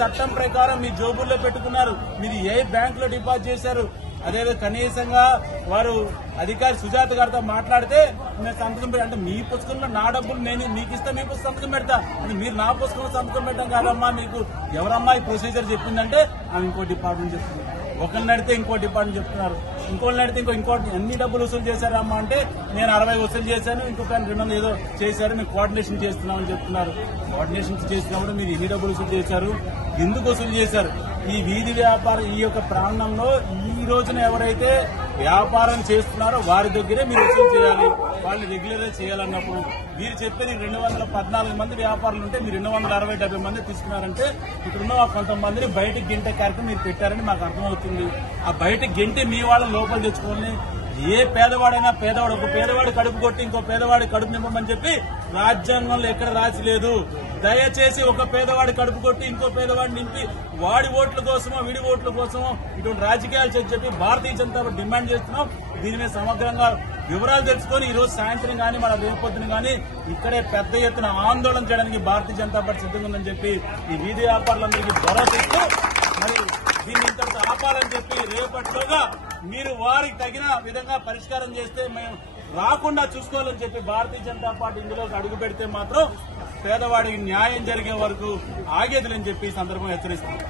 చట్టం ప్రకారం మీ జోబుల్లో పెట్టుకున్నారు, మీరు ఏ బ్యాంకులో డిపాజిట్ చేశారు. అదేవిధంగా కనీసంగా వారు అధికారి సుజాత గారితో మాట్లాడితే నేను సంతకం అంటే మీ పుస్తకంలో నా డబ్బులు నేను మీకు ఇస్తా, మీ పుస్తకం సంతకం పెడతా, మీరు నా పుస్తకంలో సంతకం పెట్టడం కాదమ్మా, మీకు ఎవరమ్మా ఈ ప్రొసీజర్ చెప్పిందంటే ఆమె ఇంకో డిపార్ట్మెంట్ చెప్తుంది. ఒకరిని అడిగితే ఇంకో డిపార్ట్మెంట్ చెప్తున్నారు, ఇంకోళ్ళని అడిగితే ఇంకోటి ఎన్ని డబ్బులు వసూలు చేశారమ్మా అంటే నేను 60 వసూలు చేశాను, ఇంకొక 200 ఏదో చేశారు, మేము కోఆర్డినేషన్ చేస్తున్నామని చెప్తున్నారు. కోఆర్డినేషన్ చేసినప్పుడు మీరు ఎన్ని డబ్బులు వసూలు చేశారు, ఎందుకు వసూలు చేశారు? ఈ వీధి వ్యాపారం ఈ యొక్క ప్రాంగణంలో ఈ రోజున ఎవరైతే వ్యాపారం చేస్తున్నారో వారి దగ్గరే మీరు వసూలు చేయాలి, వాళ్ళని రెగ్యులర్ చేయాలన్నప్పుడు మీరు చెప్పేది 214 మంది వ్యాపారులు ఉంటే మీరు 260-70 మంది తీసుకున్నారంటే ఇక్కడున్న కొంతమందిని బయటకు గెంటే కార్యక్రమం మీరు పెట్టారని మాకు అర్థమవుతుంది. ఆ బయటకు గెంటే మీ వాళ్ళని లోపల తెచ్చుకోవాలని ఏ పేదవాడైనా ఒక పేదవాడి కడుపు కొట్టి ఇంకో పేదవాడి కడుపు నింపమని చెప్పి రాజ్యాంగంలో ఎక్కడ రాసి లేదు. దయచేసి ఒక పేదవాడి కడుపు కొట్టి ఇంకో పేదవాడి నింపి వాడి ఓట్ల కోసమో వీడి ఓట్ల కోసమో ఇటువంటి రాజకీయాలు చెప్పి భారతీయ జనతా పార్టీ డిమాండ్ చేస్తున్నాం. దీని మీద సమగ్రంగా వివరాలు తెలుసుకొని ఈ రోజు సాయంత్రం గానీ మన రేపొద్దున గానీ ఇక్కడే పెద్ద ఎత్తున ఆందోళన చేయడానికి భారతీయ జనతా పార్టీ సిద్ధంగా ఉందని చెప్పి ఈ వీధి వ్యాపారులందరికీ భరోసా ఇస్తూ మరి దీన్ని ఇంతటితో ఆపాలని చెప్పి రేపటిలోగా మీరు వారికి తగిన విధంగా పరిష్కారం చేస్తే మేము రాకుండా చూసుకోవాలని చెప్పి భారతీయ జనతా పార్టీ ఇందులోకి అడుగు పెడితే మాత్రం పేదవాడికి న్యాయం జరిగే వరకు ఆగేదిలని చెప్పి ఈ సందర్భంగా హెచ్చరిస్తున్నాం.